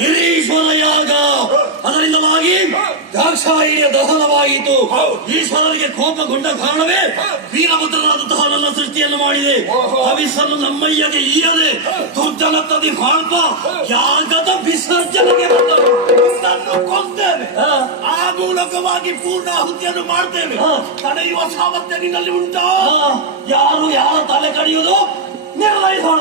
ನಿರೀಶ್ವರ ಯಾಗ. ಅದರಿಂದಲಾಗಿ ದಾಕ್ಷಾಯಿಣಿಯ ದಹನವಾಯಿತು. ಈಶ್ವರನಿಗೆ ಕೋಪಗೊಂಡ ಕಾರಣವೇ ವೀರಭದ್ರನಾದಂತಹ ನನ್ನ ಸೃಷ್ಟಿಯನ್ನು ಮಾಡಿದೆ. ಹವಿಸ್ಸನ್ನು ನಮ್ಮಯ್ಯಗೆ ಈಯದೆ ದುರ್ಜನತದಿ ಹಾಳ್ಪ ಯಾಗದ ವಿಸರ್ಜನೆಗೆ ಬಂದರು. ನನ್ನನ್ನು ಕೊಂದೇವೆ, ಆ ಮೂಲಕವಾಗಿ ಪೂರ್ಣಾಹುತಿಯನ್ನು ಮಾಡ್ತೇವೆ. ತಡೆಯುವ ಸಾಮರ್ಥ್ಯ ನಿನ್ನಲ್ಲಿ ಉಂಟಾ? ಯಾರು ಯಾರ ತಲೆ ಕಡಿಯುವುದು ನಿರ್ಣಯಿಸೋಣ.